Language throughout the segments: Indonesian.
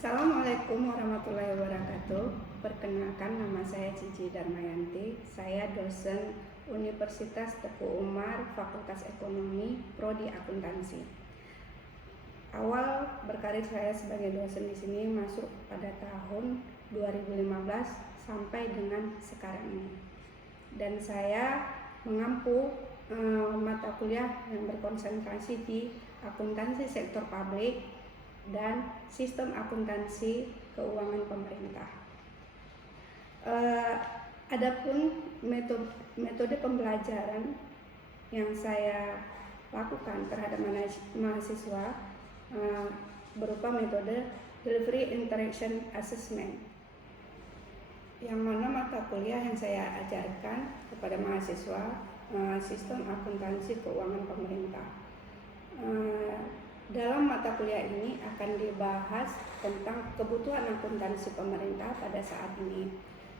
Assalamualaikum warahmatullahi wabarakatuh. Perkenalkan, nama saya Cici Darmayanti. Saya dosen Universitas Teguh Umar, Fakultas Ekonomi, Prodi Akuntansi. Awal berkarir saya sebagai dosen di sini masuk pada tahun 2015 sampai dengan sekarang ini. Dan saya mengampu mata kuliah yang berkonsentrasi di akuntansi sektor publik dan sistem akuntansi keuangan pemerintah. Adapun metode pembelajaran yang saya lakukan terhadap mahasiswa berupa metode Delivery Interaction Assessment, yang mana mata kuliah yang saya ajarkan kepada mahasiswa sistem akuntansi keuangan pemerintah. Dalam mata kuliah ini akan dibahas tentang kebutuhan akuntansi pemerintah pada saat ini,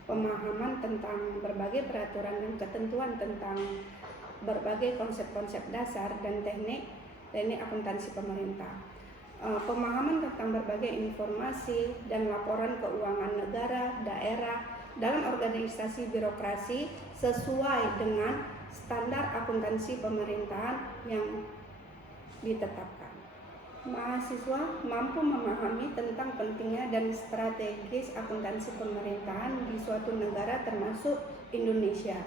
pemahaman tentang berbagai peraturan dan ketentuan tentang berbagai konsep-konsep dasar dan teknik akuntansi pemerintah, pemahaman tentang berbagai informasi dan laporan keuangan negara, daerah dalam organisasi birokrasi sesuai dengan standar akuntansi pemerintahan yang ditetapkan. Mahasiswa mampu memahami tentang pentingnya dan strategis akuntansi pemerintahan di suatu negara termasuk Indonesia,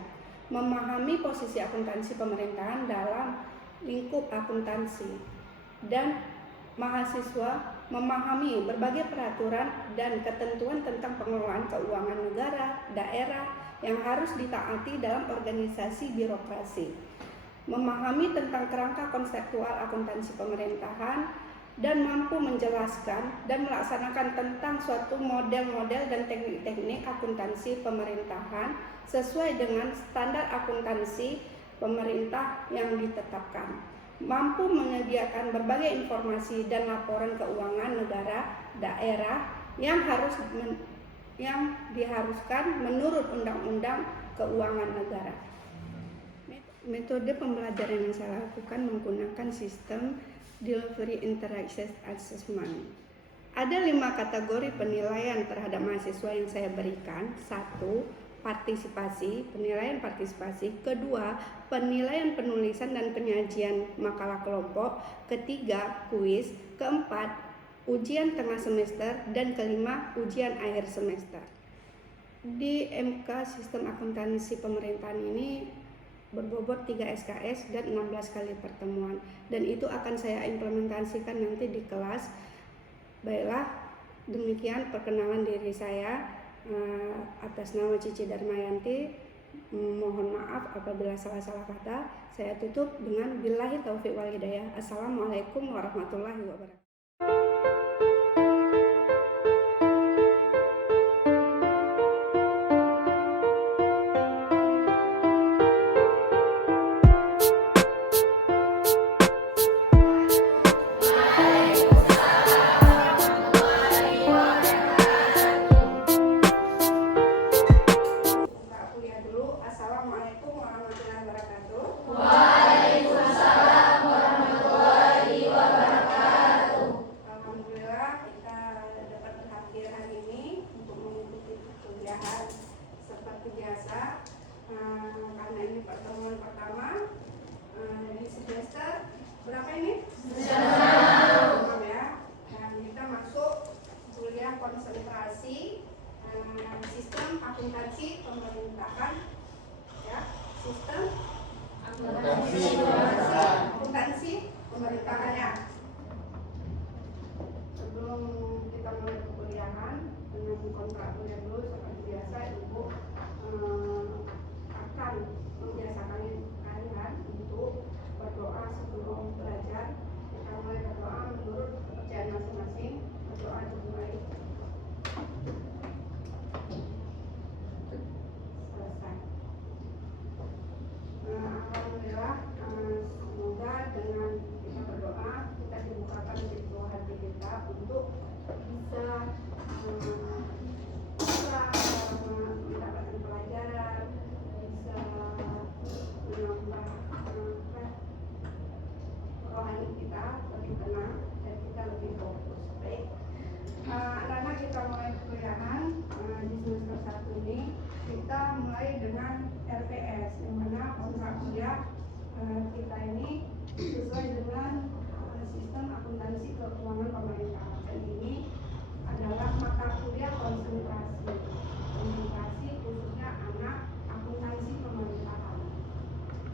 memahami posisi akuntansi pemerintahan dalam lingkup akuntansi, dan mahasiswa memahami berbagai peraturan dan ketentuan tentang pengelolaan keuangan negara, daerah yang harus ditaati dalam organisasi birokrasi, memahami tentang kerangka konseptual akuntansi pemerintahan, dan mampu menjelaskan dan melaksanakan tentang suatu model-model dan teknik-teknik akuntansi pemerintahan sesuai dengan standar akuntansi pemerintah yang ditetapkan, mampu menyediakan berbagai informasi dan laporan keuangan negara, daerah yang diharuskan menurut Undang-Undang Keuangan Negara. Metode pembelajaran yang saya lakukan menggunakan sistem Delivery Interaction Assessment. Ada 5 kategori penilaian terhadap mahasiswa yang saya berikan. 1. Partisipasi, penilaian partisipasi. 2. Penilaian penulisan dan penyajian makalah kelompok. 3. Kuis. 4. Ujian tengah semester. Dan 5. Ujian akhir semester. Di MK Sistem Akuntansi Pemerintahan ini berbobot 3 SKS dan 16 kali pertemuan, dan itu akan saya implementasikan nanti di kelas. Baiklah, demikian perkenalan diri saya atas nama Cici Darmayanti. Mohon maaf apabila salah-salah kata. Saya tutup dengan billahi taufiq wal hidayah. Assalamualaikum warahmatullahi wabarakatuh. Assalamualaikum warahmatullahi wabarakatuh. Waalaikumsalam warahmatullahi wabarakatuh. Alhamdulillah kita dapat berhadir hari ini untuk mengikuti kuliahan seperti biasa. Karena ini pertemuan pertama di semester berapa ini? Semester ya. Dan kita masuk kuliah konsentrasi sistem akuntansi pemerintahan. Ya, sistem akuntansi pemerintahan ya. Sebelum kita mulai perkuliahan dengan kontrak kuliah dulu, seperti biasa Ibu akan membiasakan kalian untuk berdoa sebelum belajar. Kita mulai berdoa menurut kepercayaan masing-masing. Berdoa dimulai. Selesai. Alhamdulillah, semoga dengan kita berdoa mulai dengan RPS, yang mana kontrak kuliah kita ini sesuai dengan sistem akuntansi keuangan pemerintah. Dan ini adalah mata kuliah konsentrasi khususnya anak akuntansi pemerintahan.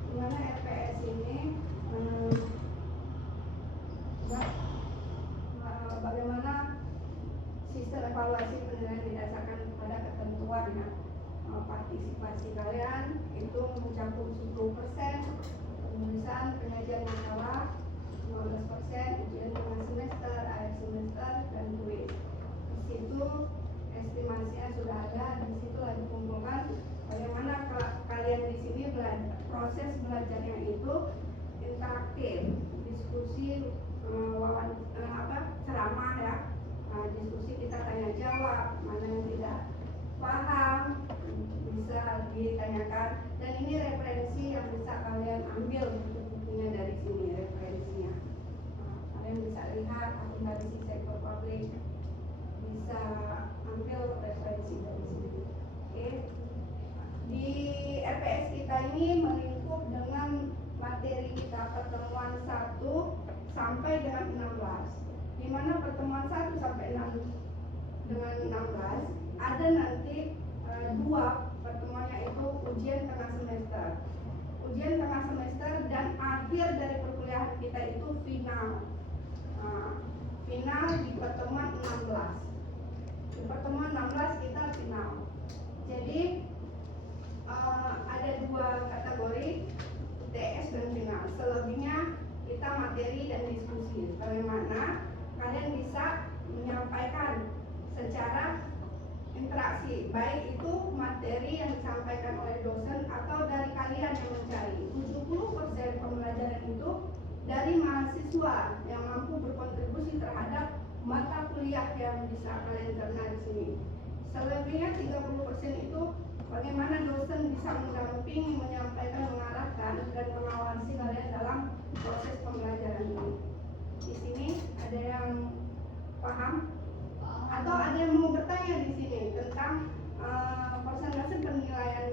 Di mana RPS ini bagaimana sistem evaluasi penilaian didasarkan pada ketentuan ya. Partisipasi kalian itu mencakup 10%, penulisan penyajian masalah 15%, ujian tengah semester, akhir semester, dan kuis. Di situ estimasinya sudah ada, di situ lagi dikumpulkan bagaimana kalian di sini proses belajarnya itu interaktif, diskusi, ceramah ya. Diskusi kita tanya jawab, mana yang tidak paham bisa ditanyakan, dan ini referensi yang bisa kalian ambil buku-bukunya dari sini referensinya. Kalian bisa lihat akuntansi sektor publik, bisa ambil referensi dari sini. Oke. Di RPS kita ini melingkup dengan materi kita pertemuan 1 sampai dengan 16. Di mana pertemuan 1 sampai 6 dengan 16 ada nanti 2 pertemuannya itu ujian tengah semester. Ujian tengah semester dan akhir dari perkuliahan kita itu final. Final di pertemuan 16. Di pertemuan 16 kita final. Jadi ada 2 kategori, TS dan final. Selebihnya kita materi dan diskusi. Bagaimana kalian bisa menyampaikan secara interaksi, baik itu materi yang disampaikan oleh dosen atau dari kalian yang mencari. 70% pembelajaran itu dari mahasiswa yang mampu berkontribusi terhadap mata kuliah yang bisa kalian terima di sini. Selebihnya 30% itu bagaimana dosen bisa mendampingi, menyampaikan, mengarahkan, dan mengawasi kalian dalam proses pembelajaran ini. Di sini ada yang paham? Atau ada yang mau bertanya di sini tentang persentase penilaian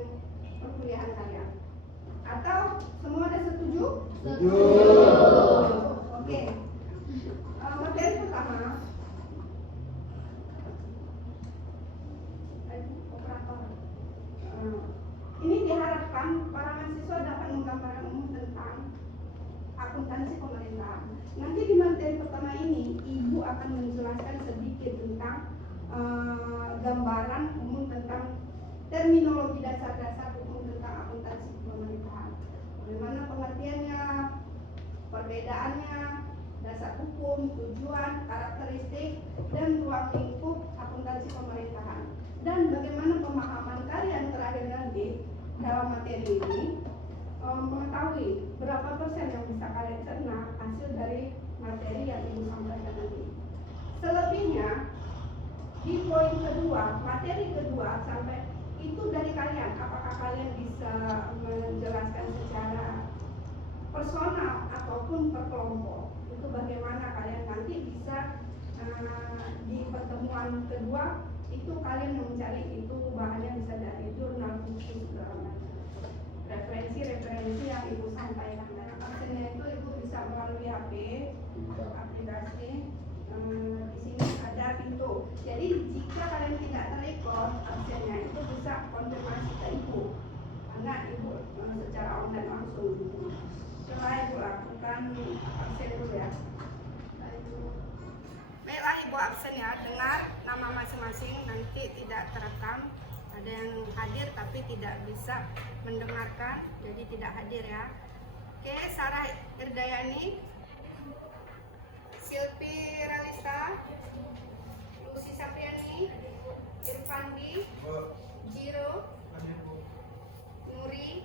perkuliahan kalian? Atau semua ada setuju? Setuju. Oke. Materi pertama. Operator. Ini diharapkan para mahasiswa dapat menggambarkan umum tentang akuntansi pemerintahan. Nanti di materi pertama ini Ibu akan menjelaskan sedikit tentang gambaran umum tentang terminologi dasar-dasar hukum tentang akuntansi pemerintahan. Bagaimana pengertiannya, perbedaannya, dasar hukum, tujuan, karakteristik, dan ruang lingkup akuntansi pemerintahan. Dan bagaimana pemahaman kalian terakhir nanti dalam materi ini mengetahui berapa persen yang bisa kalian cerna hasil dari materi yang Ibu sampaikan nanti. Selebihnya di poin kedua, materi kedua sampai itu dari kalian, apakah kalian bisa menjelaskan secara personal ataupun per kelompok. Itu bagaimana kalian nanti bisa di pertemuan kedua itu kalian mencari itu bahannya bisa dari jurnal khusus segala macam. Referensi yang Ibu sampaikan. Dan aksennya itu Ibu bisa melalui HP, aplikasi. Di sini ada pintu. Jadi jika kalian tidak terrecord aksennya itu bisa konfirmasi ke Ibu, karena Ibu secara online langsung. Coba Ibu lakukan aksen dulu ya. Baiklah Ibu aksen ya, dengar nama masing-masing, nanti tidak terekam. Ada yang hadir tapi tidak bisa mendengarkan, jadi tidak hadir ya. Oke, Sarah Irdayani, Silpi Ralista, Lucy Sapriani, Irfandi, Jiro, Nuri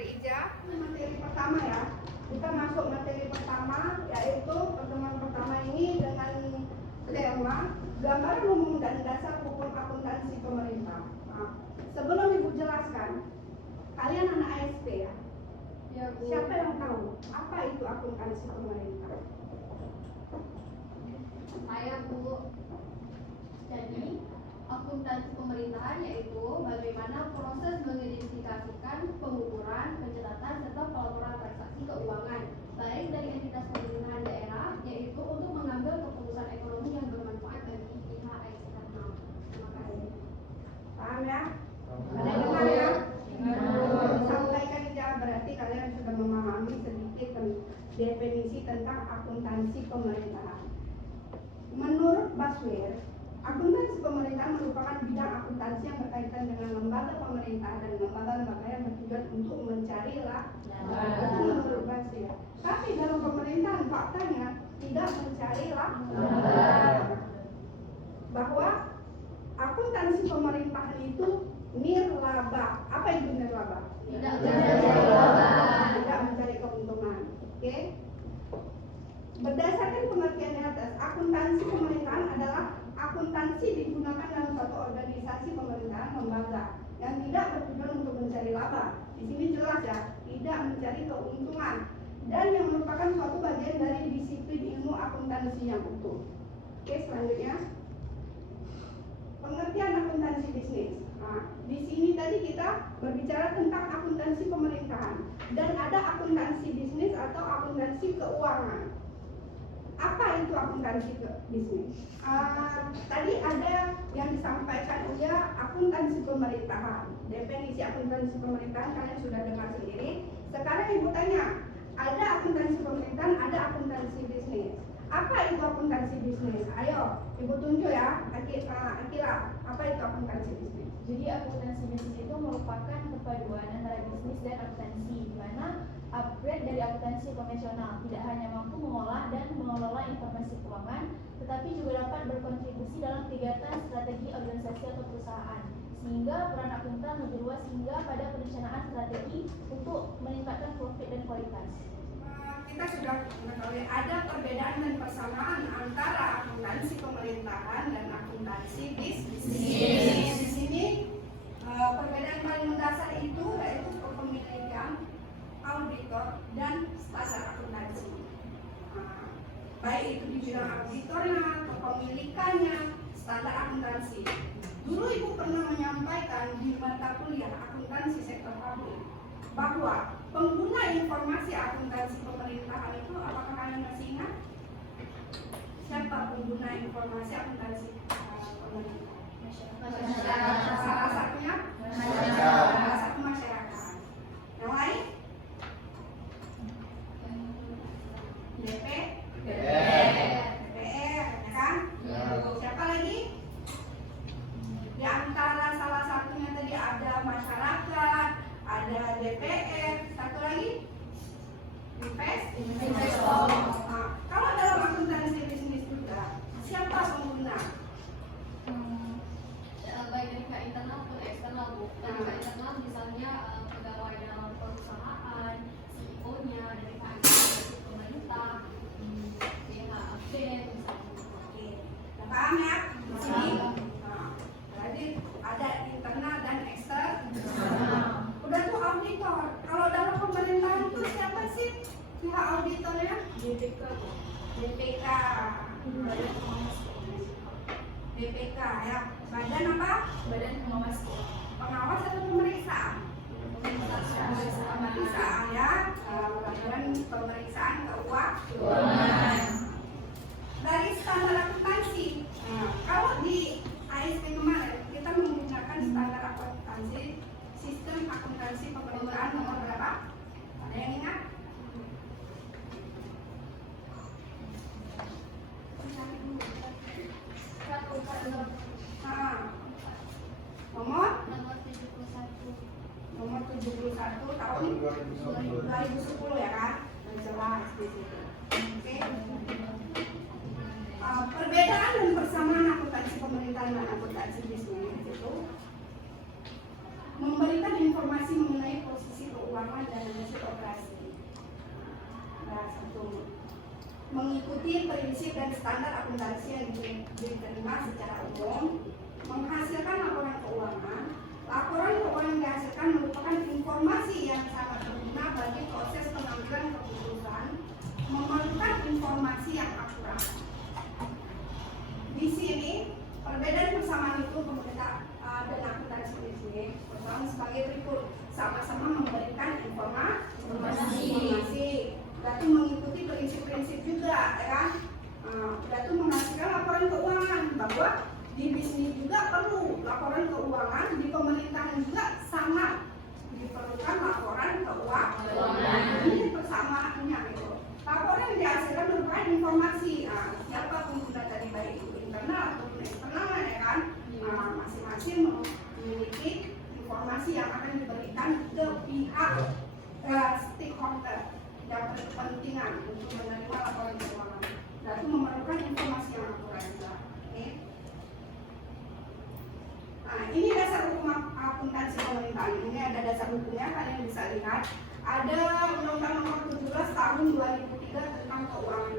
Ija. Materi pertama ya, kita masuk materi pertama, yaitu pertemuan pertama ini dengan tema gambaran umum dan dasar hukum akuntansi pemerintah. Sebelum Ibu jelaskan, kalian anak ASP ya? Ya, Bu. Siapa yang tahu apa itu akuntansi pemerintah? Saya, Bu. Jadi akuntansi akuntansi pemerintahan, yaitu bagaimana proses mengidentifikasikan, pengukuran, pencatatan, serta pelaporan transaksi keuangan, baik dari entitas pemerintahan daerah, yaitu untuk mengambil keputusan ekonomi yang bermanfaat bagi pihak eksternal. Terima kasih. Paham ya? Ada dengar ya? Sampaikan aja, berarti kalian sudah memahami sedikit definisi tentang akuntansi pemerintahan. Menurut Basweer, akuntansi pemerintahan merupakan bidang akuntansi yang berkaitan dengan lembaga pemerintah dan lembaga-lembaga yang bertujuan untuk mencari laba. Itu menurut Basweer. Tapi dalam pemerintahan faktanya tidak mencari laba. Bahwa akuntansi pemerintahan itu nirlaba. Apa itu nirlaba? Tidak mencari laba. Tidak mencari keuntungan. Oke? Berdasarkan pengertian di atas, akuntansi pemerintahan adalah akuntansi digunakan dalam suatu organisasi pemerintahan lembaga yang tidak bertujuan untuk mencari laba. Di sini jelas ya, tidak mencari keuntungan dan yang merupakan suatu bagian dari disiplin ilmu akuntansi yang utuh. Oke, selanjutnya pengertian akuntansi bisnis. Nah, di sini tadi kita berbicara tentang akuntansi pemerintahan dan ada akuntansi bisnis atau akuntansi keuangan. Apa itu akuntansi bisnis? Tadi ada yang disampaikan Uya, akuntansi pemerintahan. Definisi akuntansi pemerintahan kalian sudah dengar sendiri. Sekarang Ibu tanya, ada akuntansi pemerintahan, ada akuntansi bisnis. Apa itu akuntansi bisnis? Ayo, Ibu tunjuk ya, Akila, apa itu akuntansi bisnis? Jadi akuntansi bisnis itu merupakan perpaduan antara bisnis dan akuntansi, di mana upgrade dari akuntansi konvensional tidak hanya mampu mengolah dan mengelola informasi keuangan, tetapi juga dapat berkontribusi dalam kegiatan strategi organisasi atau perusahaan, sehingga peran akuntan lebih luas hingga pada perencanaan strategi untuk meningkatkan profit dan kualitas. Kita sudah mengetahui ada perbedaan dan persamaan antara akuntansi pemerintahan dan akuntansi bisnis. Di sini perbedaan paling mendasar itu yaitu kepemilikan, auditor, dan standar akuntansi. Baik itu di bidang auditornya, kepemilikannya, standar akuntansi. Dulu Ibu pernah menyampaikan di mata kuliah akuntansi sektor publik bahwa pengguna informasi akuntansi pemerintahan itu, apakah kalian masih ingat? Siapa pengguna informasi akuntansi pemerintahan? Masyarakat. Salah satunya Masyarakat. salah satu masyarakat. Yang lain? DPR, ya kan? Siapa lagi? Di antara salah satunya tadi ada masyarakat, ada DPR, satu lagi investor. Nah, kalau dalam akuntansi bisnis juga, siapa pengguna? Baik dari pihak internal maupun eksternal, Bu. Dari pihak internal misalnya pegawai dalam perusahaan, CEO-nya, dari pihak pemerintah, pihak agen, misalnya. Oke, paham ya? Di sini. Nah, jadi ada internal dan eksternal. Udah tuh auditor. Kalau dalam pemerintahan tuh siapa sih pihak auditornya? BPK. BPK ya. Badan apa? Badan pengawas Pengawas atau pemeriksa? Pemeriksaan ya. Badan pemeriksaan keuangan. Dari standar akuntansi. Nah, kalau di ASP kemarin kita menggunakan standar akuntansi sistem akuntansi pemerintahan nomor berapa? Ada yang ingat? Nomor 71 tahun 2010 ya kan? Jelas di situ. Oke. Perbedaan dan persamaan akuntansi pemerintahan dan akuntansi bisnis itu memberikan informasi mengenai posisi keuangan dan hasil operasi. Nah, satu, mengikuti prinsip dan standar akuntansi yang diterima secara umum, menghasilkan laporan keuangan. Laporan keuangan yang dihasilkan merupakan informasi yang sangat berguna bagi proses pengambilan keputusan, memerlukan informasi yang akurat. Di sini perbedaan persamaan itu pemerintahan. Ini ada dasar hukumnya, kalian bisa lihat. Ada Undang-Undang Nomor 17 Tahun 2003 tentang keuangan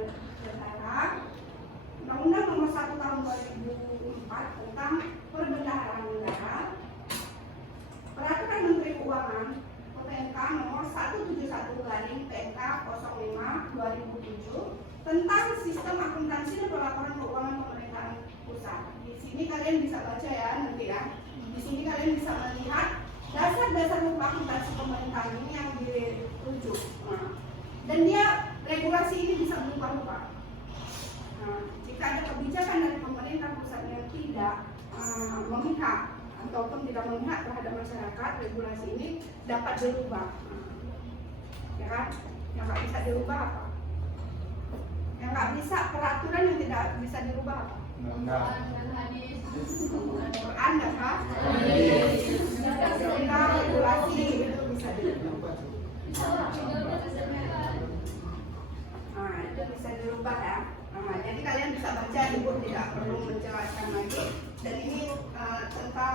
negara, Undang-Undang Nomor 1 Tahun 2004 tentang perbendaharaan negara, Peraturan Menteri Keuangan (PMK) Nomor 171/PMK 05/2007 tentang sistem akuntansi dan pelaporan keuangan pemerintahan pusat. Di sini kalian bisa baca ya nanti ya. Di sini kalian bisa melihat dasar-dasar hukum akuntansi pemerintahan ini yang dirujuk. Dan dia regulasi ini bisa berubah-ubah. Jika ada kebijakan dari pemerintah pusat yang tidak memihak ataupun tidak memihak terhadap masyarakat, regulasi ini dapat dirubah. Ya kan? Yang nggak bisa dirubah apa? Yang nggak bisa, peraturan yang tidak bisa dirubah apa? Quran nggak kah? Regulasi itu bisa dirubah. Itu bisa dirubah ya. Jadi kalian bisa baca, ibu tidak perlu menjelaskan lagi. Dan ini tentang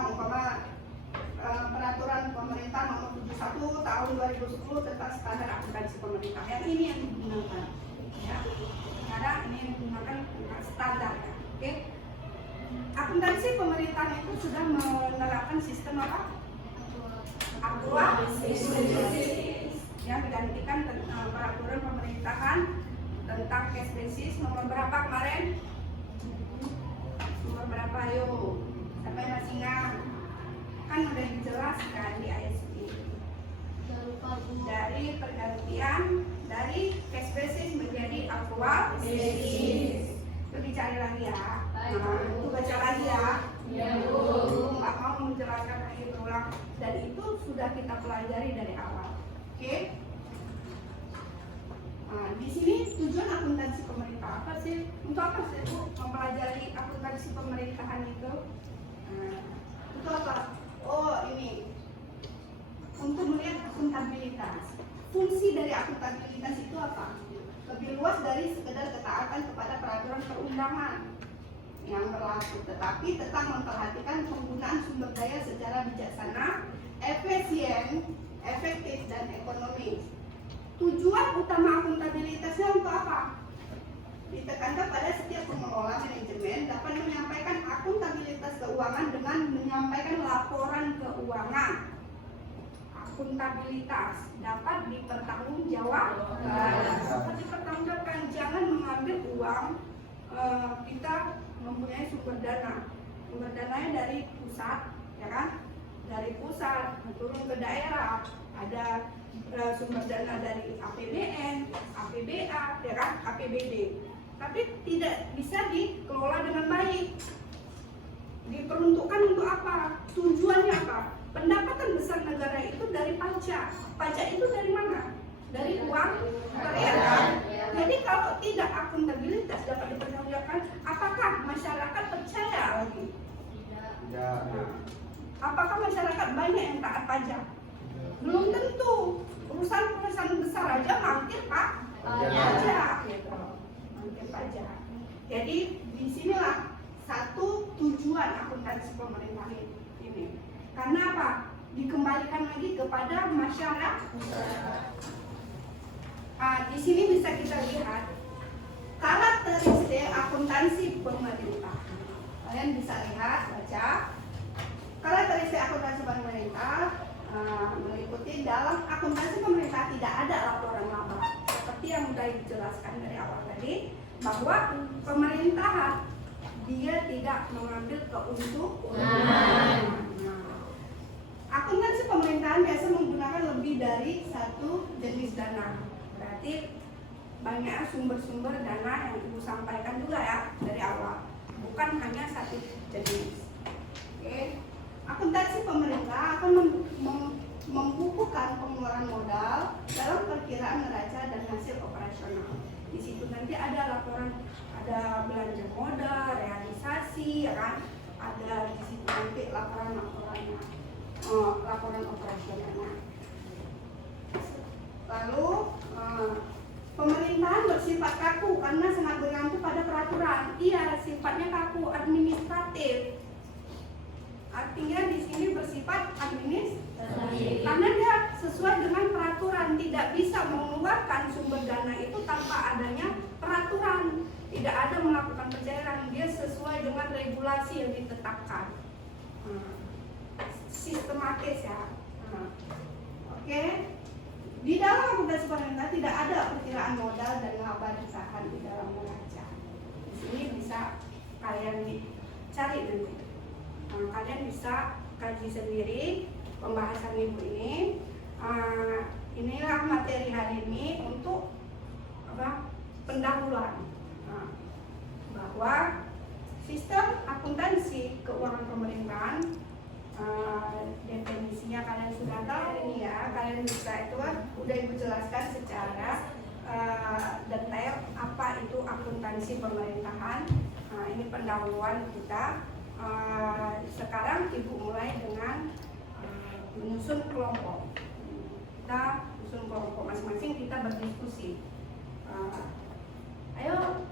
peraturan pemerintah nomor 71 tahun 2010 tentang standar akuntansi pemerintah. Yang ini yang digunakan. Ya. Sekarang ini yang digunakan standar ya. Oke. Akuntansi pemerintahan itu sudah menerapkan sistem apa? Aktual yang digantikan peraturan pemerintahan tentang cash basis nomor berapa kemarin? Nomor berapa ayo? Sampai masih ingat? Kan udah dijelaskan di ASB. Dari pergantian dari cash basis menjadi aktual basis. Itu dicari lagi ya. Itu baca lagi ya. Nggak mau menjelaskan lagi berulang. Dan itu sudah kita pelajari dari awal. Oke? Di sini tujuan akuntansi pemerintah apa sih? Untuk apa sih Bu mempelajari akuntansi pemerintahan itu? Itu apa? Oh ini untuk melihat akuntabilitas. Fungsi dari akuntabilitas itu apa? Lebih luas dari sekedar ketaatan kepada peraturan perundangan yang berlaku, tetapi tetap memperhatikan penggunaan sumber daya secara bijaksana, efisien, efektif dan ekonomis. Tujuan utama akuntabilitasnya untuk apa? Ditekankan pada setiap pengelola manajemen dapat menyampaikan akuntabilitas keuangan dengan menyampaikan laporan keuangan. Akuntabilitas dapat dipertanggungjawabkan. Dapat dipertanggungjawabkan. Jangan mengambil uang kita mempunyai sumber dana. Sumber dananya dari pusat, ya kan? Dari pusat turun ke daerah. Ada sumber dana dari APBN, APBA, ya kan, APBD, tapi tidak bisa dikelola dengan baik. Diperuntukkan untuk apa? Tujuannya apa? Pendapatan besar negara itu dari pajak. Pajak itu dari mana? Dari uang rakyat. Jadi kalau tidak akuntabilitas dapat dipertanggungjawabkan, apakah masyarakat percaya lagi? Tidak. Apakah masyarakat banyak yang taat pajak? Belum tentu. Urusan besar aja mangkir pajak, gitu. Mangkir pajak. Jadi disinilah satu tujuan akuntansi pemerintah ini. Karena apa? Dikembalikan lagi kepada masyarakat. Di sini bisa kita lihat karakteristik akuntansi pemerintah. Kalian bisa lihat, baca karakteristik akuntansi pemerintah. Meliputi dalam akuntansi pemerintah tidak ada laporan laba, seperti yang sudah dijelaskan dari awal tadi, bahwa pemerintahan dia tidak mengambil keuntungan. Akuntansi pemerintahan biasa menggunakan lebih dari satu jenis dana. Berarti banyak sumber-sumber dana yang Ibu sampaikan juga ya dari awal, bukan hanya satu jenis. Oke. Akuntansi pemerintah akan membukukan pengeluaran modal dalam perkiraan neraca dan hasil operasional. Di situ nanti ada laporan, ada belanja modal, realisasi, ya kan? Ada di situ nanti laporan operasionalnya. Lalu pemerintahan bersifat kaku karena sangat bergantung pada peraturan. Iya, sifatnya kaku, administratif. Artinya di sini bersifat administratif. Karena dia sesuai dengan peraturan, tidak bisa mengeluarkan sumber dana itu tanpa adanya peraturan. Tidak ada melakukan pencairan, dia sesuai dengan regulasi yang ditetapkan. Sistematis ya. Oke. Di dalam akuntansi pemerintah tidak ada perkiraan modal dan laba dan saham di dalam neraca. Di sini bisa kalian cari nanti. Kalian bisa kaji sendiri pembahasan ibu ini. Inilah materi hari ini untuk pendahuluan bahwa sistem akuntansi keuangan pemerintahan, definisinya kalian sudah tahu ini ya, kalian bisa itu udah ibu jelaskan secara detail apa itu akuntansi pemerintahan. Ini pendahuluan kita. Sekarang ibu mulai dengan menyusun kelompok. Kita menyusun kelompok masing-masing, kita berdiskusi. Ayo.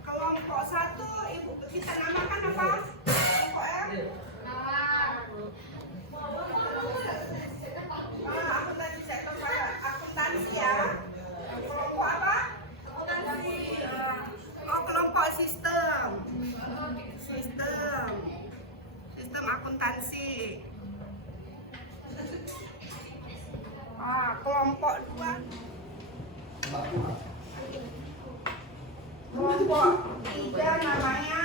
Kelompok 1 ibu kita namakan apa? Kelompok akuntansi sektor akuntansi ya. Kelompok apa? Akuntansi. Kelompok sistem. Sistem akuntansi. Kelompok 2. Kelompok 3 namanya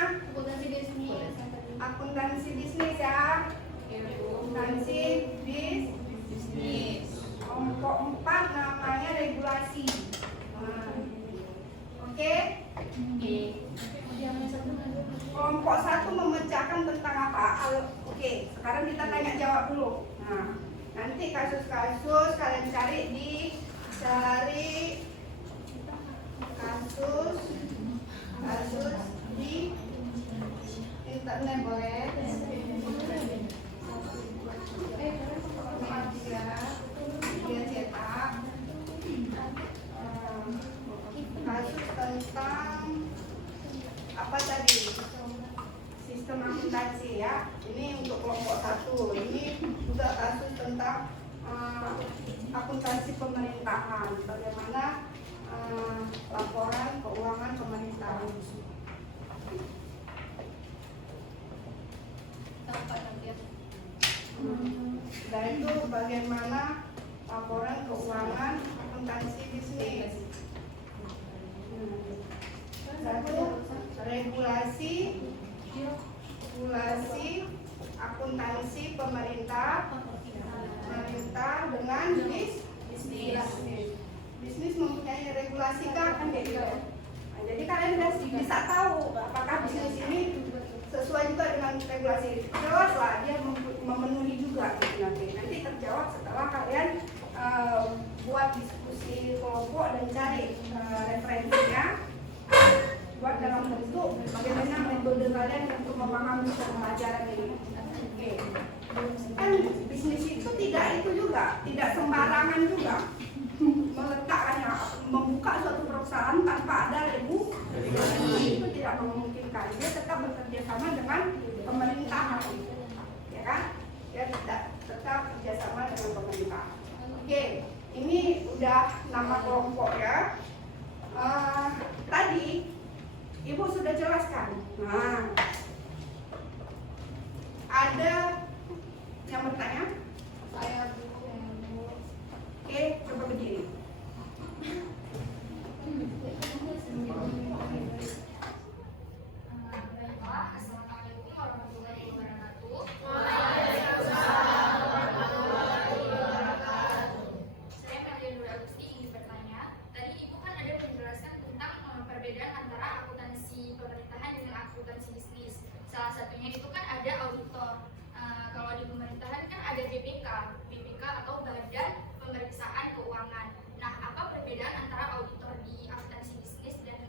akuntansi bisnis ya. Akuntansi bisnis. Kelompok 4 namanya regulasi. Oke? Kelompok 1 memecahkan tentang apa? Oke, sekarang kita tanya jawab dulu. Nanti kasus-kasus kalian cari di kasus di internet boleh. Dia cetak kasus tentang apa tadi? Sistem akuntansi ya. Ini untuk kelompok 1. Ini juga kasus tentang akuntansi pemerintahan. Bagaimana laporan keuangan pemerintahan. Dan itu bagaimana laporan keuangan akuntansi bisnis. Satu, regulasi akuntansi pemerintah dengan bisnis mempunyai regulasi kan gitu. Jadi kalian bisa tahu apakah bisnis ini sesuai juga dengan regulasi. Jelas lah dia memenuhi juga gitu nanti terjawab setelah kalian buat diskusi kelompok dan cari referensinya buat dalam bentuk bagaimana metode kalian untuk memahami pembelajaran ini. Oke. Kan bisnis itu tidak sembarangan juga meletakkannya, membuka suatu perusahaan tanpa ada regulasi itu tidak memungkinkan. Dia tetap bekerja sama dengan pemerintahan, ya kan? Dia tetap kerjasama dengan pemerintah. Oke, ini udah nama kelompok ya. Tadi ibu sudah jelaskan. Ada yang bertanya? Saya dulu. Oke, coba berdiri. Assalamualaikum warahmatullahi wabarakatuh. Saya Fadil Nur Agusti ingin bertanya. Tadi ibu kan ada menjelaskan tentang perbedaan antara akuntansi pemerintahan dengan akuntansi bisnis. Salah satunya itu kan ada auditor. Kalau di pemerintahan kan ada BPK atau Badan Pemeriksaan Keuangan. Nah, apa perbedaan antara auditor di akuntansi bisnis dan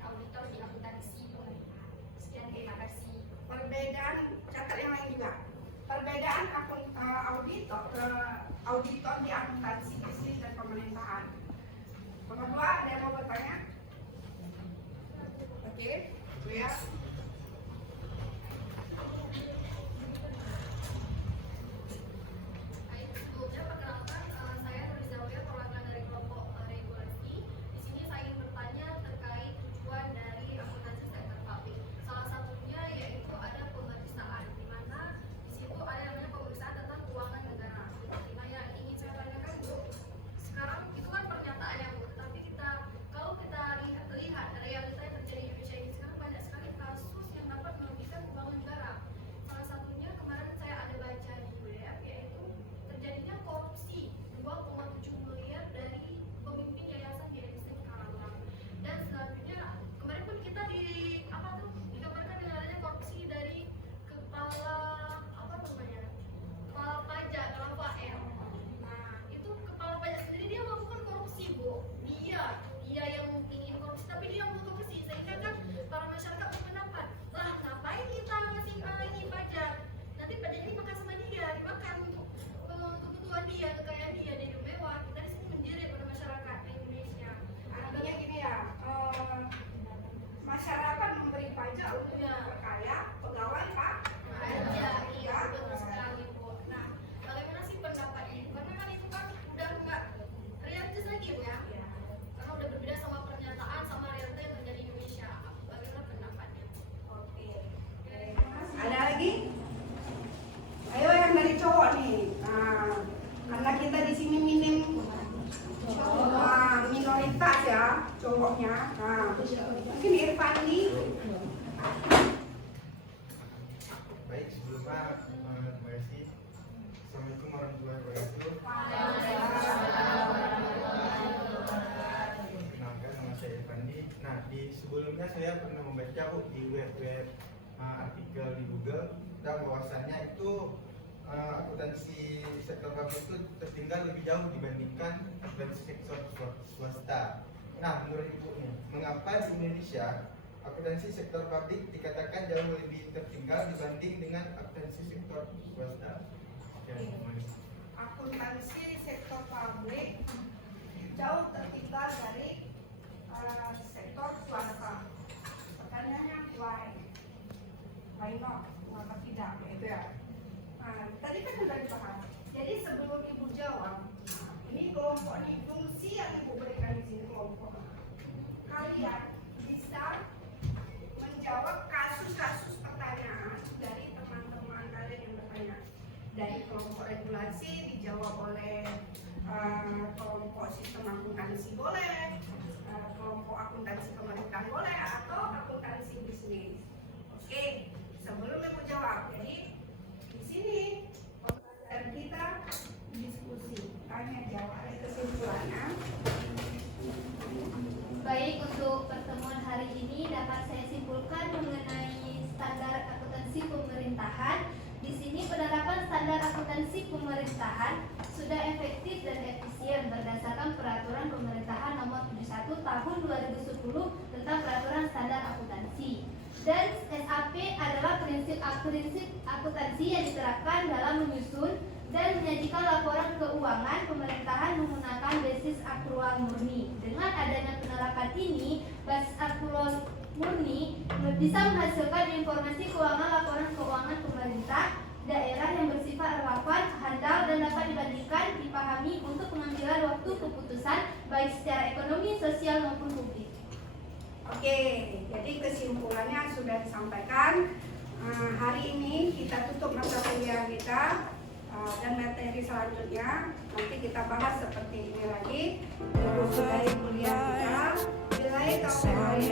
perbedaan, catat yang lain juga. Perbedaan auditor di akuntansi bisnis dan pemerintahan. Nomor 2, ada yang mau bertanya? Oke, ya. Baik, sebelumnya perkenalkan saya Nurul Zawiyah, perwakilan dari kelompok regulasi. Di sini saya ingin bertanya terkait tujuan dari akuntansi sektor publik. Salah satunya yaitu ada pemeriksaan, di mana di situ ada yang namanya pemeriksaan tentang keuangan negara. Nah, yang ingin saya tanyakan Bu, sekarang itu kan pernyataan ya Bu, tapi kalau kita lihat realita yang terjadi di Indonesia ini sekarang banyak sekali kasus yang dapat merugikan keuangan negara. Salah satunya kemarin saya ada baca di WF, yaitu terjadinya korupsi 2,7 miliar dari pemimpin yayasan di Indonesia sekarang. Dan selanjutnya kemarin pun kita dikabarkan dengan adanya korupsi dari kepala pajak Rafael. Nah, itu kepala pajak sendiri dia melakukan korupsi Bu. Dia yang ingin korupsi, tapi dia mau korupsi sehingga kan para masyarakat berpendapat, lah ngapain kita ngasih ini pajak? Nanti pajak ini makan sama dia, dimakan untuk kebutuhan dia, kekayaan dia, dia hidup mewah. Kita di sini menjerit pada masyarakat Indonesia. Artinya gini ya, masyarakat memberi pajak untuk yang berkaya, pegawai Pak. Iya, betul sekali Bu. Nah, bagaimana sih pendapatnya? Karena kan itu kan udah nggak realistis lagi Bu ya. Karena udah berbeda sama pernyataan sama realita yang terjadi di Indonesia. Bagaimana pendapatnya? Oke. Ada lagi? Ayo yang dari cowok nih. Nah, karena kita di sini minim minoritas ya cowoknya. Nah, mungkin Irfandi. Baik, sebelumnya terima kasih. Assalamualaikum warahmatullahi wabarakatuh. Perkenalkan, nama saya Irfandi. Nah, sebelumnya saya pernah membaca di web artikel di Google dan bahwasannya itu akuntansi sektor publik itu tertinggal lebih jauh dibandingkan akuntansi sektor swasta. Nah, menurut Ibu nih, mengapa di Indonesia akuntansi sektor publik dikatakan jauh lebih tertinggal dibanding dengan akuntansi sektor swasta? Akuntansi sektor publik jauh tertinggal dari sektor swasta. Pertanyaannya why? Why not? Mengapa tidak? Gitu ya. Nah, tadi kan sudah dibahas. Jadi sebelum Ibu jawab, ini kelompok nih, fungsi yang Ibu berikan di sini kelompok. Kalian bisa menjawab kasus-kasus pertanyaan dari teman-teman kalian yang bertanya. Dari kelompok regulasi dijawab oleh kelompok sistem akuntansi boleh, kelompok akuntansi pemerintahan boleh, atau akuntansi bisnis. Oke, sebelum Ibu jawab, jadi di sini dan kita diskusi, tanya jawab, ada kesimpulannya. Baik, untuk pertemuan hari ini dapat saya simpulkan mengenai standar akuntansi pemerintahan. Di sini penerapan standar akuntansi pemerintahan sudah efektif dan efisien berdasarkan Peraturan Pemerintahan Nomor 71 Tahun 2010 tentang Peraturan Standar Akuntansi. Dan SAP adalah prinsip akuntansi yang diterapkan dalam menyusun dan menyajikan laporan keuangan pemerintahan menggunakan basis akrual murni. Dengan adanya penerapan ini, basis akrual murni bisa menghasilkan informasi keuangan laporan keuangan pemerintah daerah yang bersifat relevan, handal, dan dapat dibandingkan, dipahami untuk pengambilan waktu keputusan baik secara ekonomi, sosial maupun publik. Oke, jadi kesimpulannya sudah disampaikan. Hari ini kita tutup mata kuliah kita dan materi selanjutnya nanti kita bahas seperti ini lagi. Terus dari kuliah kita, nilai KPI